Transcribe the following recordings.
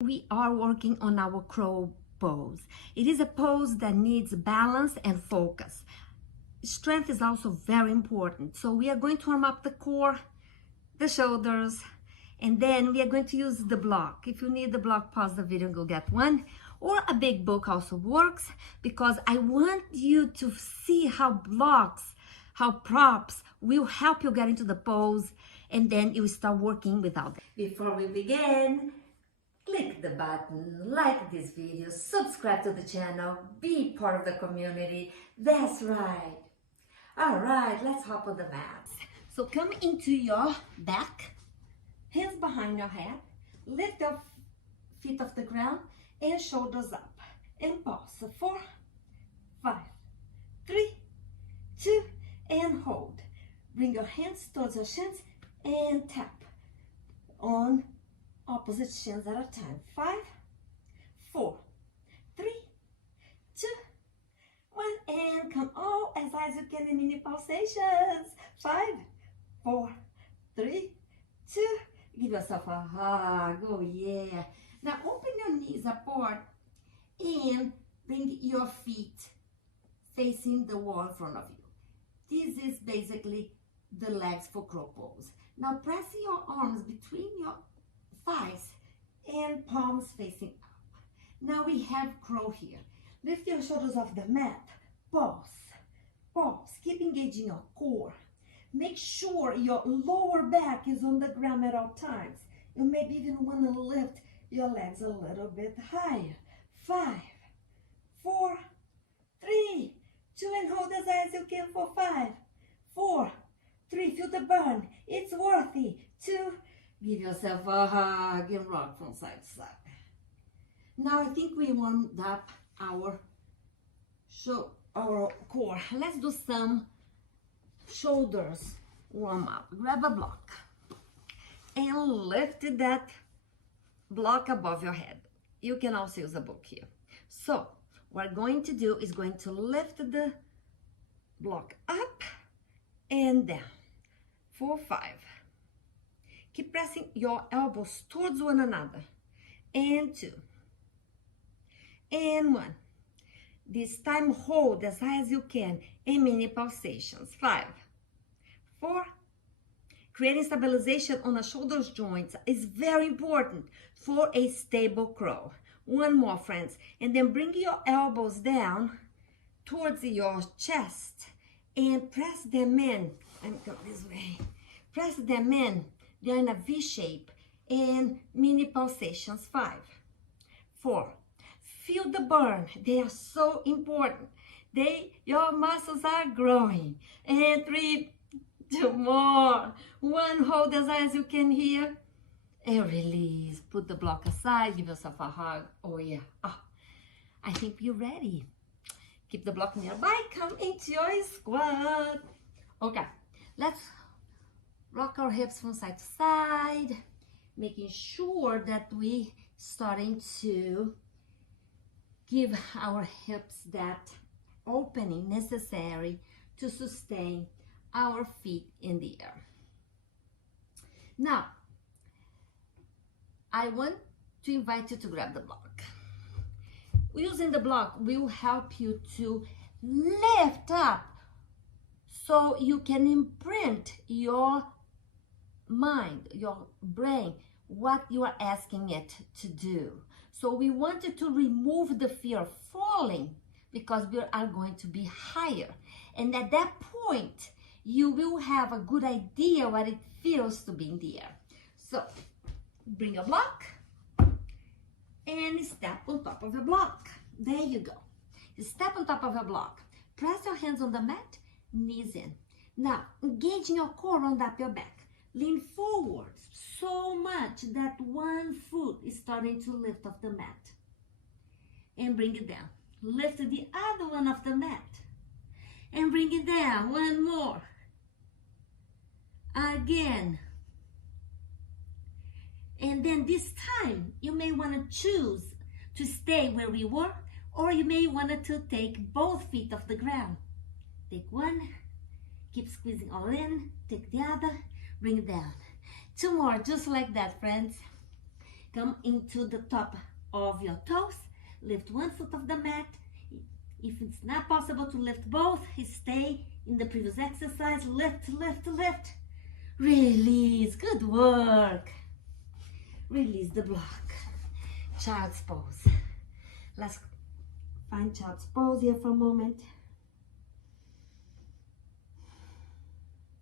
We are working on our crow pose. It is a pose that needs balance and focus. Strength is also very important. So we are going to warm up the core, the shoulders, and then we are going to use the block. If you need the block, pause the video and go get one. Or a big book also works, because I want you to see how blocks, how props will help you get into the pose, and then you start working without them. Before we begin, click the button, like this video, subscribe to the channel, be part of the community. That's right. All right, let's hop on the mat. So come into your back, hands behind your head, lift your feet off the ground and shoulders up. And pause. So 4, 5, 3, 2, and hold. Bring your hands towards your shins and tap on opposite shins at a time. 5, 4, 3, 2, 1, and come all as high as you can in mini pulsations. 5, 4, 3, 2. Give yourself a hug. Oh yeah. Now open your knees apart and bring your feet facing the wall in front of you. This is basically the legs for crow pose. Now press your arms between your thighs and palms facing up. Now we have crow here. Lift your shoulders off the mat. Pause. Pause. Keep engaging your core. Make sure your lower back is on the ground at all times. You maybe even want to lift your legs a little bit higher. 5, 4, 3, 2, and hold as high as you can for 5, 4, 3, feel the burn. It's worthy. 2, give yourself a hug and rock from side to side. Now I think we warmed up our core. Let's do some shoulders warm up. Grab a block and lift that block above your head. You can also use a book here. So what we're going to do is going to lift the block up and down. 4, 5. Keep pressing your elbows towards one another. And 2. And 1. This time hold as high as you can in mini pulsations. 5, 4. Creating stabilization on the shoulders joints is very important for a stable crow. 1 more, friends. And then bring your elbows down towards your chest and press them in. I'm going this way. Press them in. They're in a V shape and mini pulsations. 5, 4. Feel the burn. They are so important. Your muscles are growing. And 3, 2 more. 1, hold as high as you can here. And release. Put the block aside. Give yourself a hug. Oh yeah. Oh, I think you're ready. Keep the block nearby. Come into your squat. Okay. Let's rock our hips from side to side. Making sure that we starting to give our hips that opening necessary to sustain our feet in the air. Now, I want to invite you to grab the block. Using the block will help you to lift up so you can imprint your mind, your brain, what you are asking it to do. So we wanted to remove the fear of falling because we are going to be higher. And at that point, you will have a good idea what it feels to be in the air. So bring a block and step on top of a block. There you go. Step on top of a block. Press your hands on the mat, knees in. Now, engaging your core, round up your back. Lean forward so much that one foot is starting to lift off the mat. And bring it down. Lift the other one off the mat. And bring it down. 1 more. Again. And then this time, you may want to choose to stay where we were, or you may want to take both feet off the ground. Take 1. Keep squeezing all in. Take the other. Bring it down. 2 more, just like that, friends. Come into the top of your toes. Lift one foot off the mat. If it's not possible to lift both, stay in the previous exercise. Lift, lift, lift. Release. Good work. Release the block. Child's pose. Let's find child's pose here for a moment.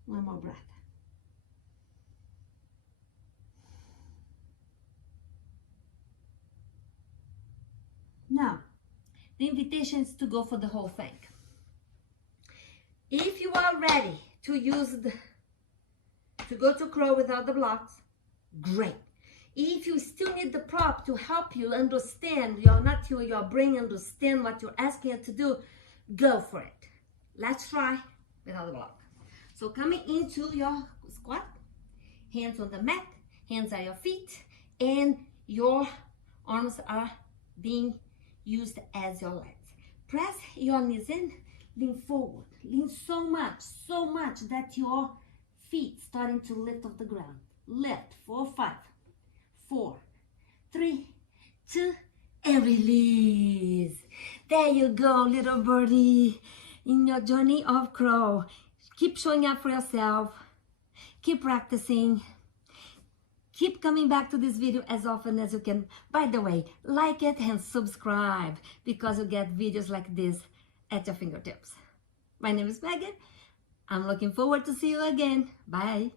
One more breath. Now, the invitation is to go for the whole thing. If you are ready to go to crow without the blocks, great. If you still need the prop to help you understand, your brain understand what you're asking it to do, go for it. Let's try without the block. So coming into your squat, hands on the mat, hands at your feet, and your arms are being used as your legs. Press your knees in, lean forward. Lean so much that your feet starting to lift off the ground. Lift, 4, 5, 4, 3, 2, and release. There you go, little birdie, in your journey of crow. Keep showing up for yourself. Keep practicing. Keep coming back to this video as often as you can. By the way, like it and subscribe because you get videos like this at your fingertips. My name is Megan. I'm looking forward to see you again. Bye.